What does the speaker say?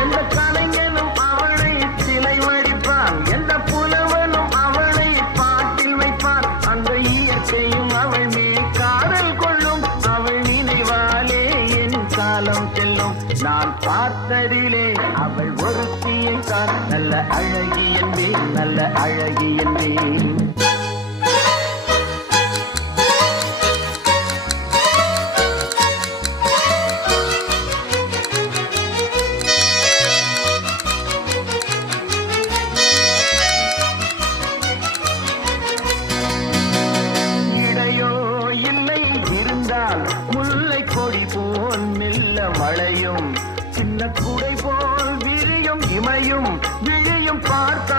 எந்த கலைஞனும் அவளை சிலை வடிப்பான், எந்த புலவனும் அவளை பாட்டில் வைப்பான். அந்த இயற்கையும் அவள் மேல் காதல் கொள்ளும், அவள் நினைவாலே என் காலம் செல்லும். நான் பார்த்ததிலே அவள் ஒருத்தியை தான் நல்ல அழகி என்பேன், நல்ல அழகி என்பேன். முல்லை கொடி போல் மெல்ல மழையும், சின்ன குடை போல் விரியும் இமையும், விழியும் பார்த்த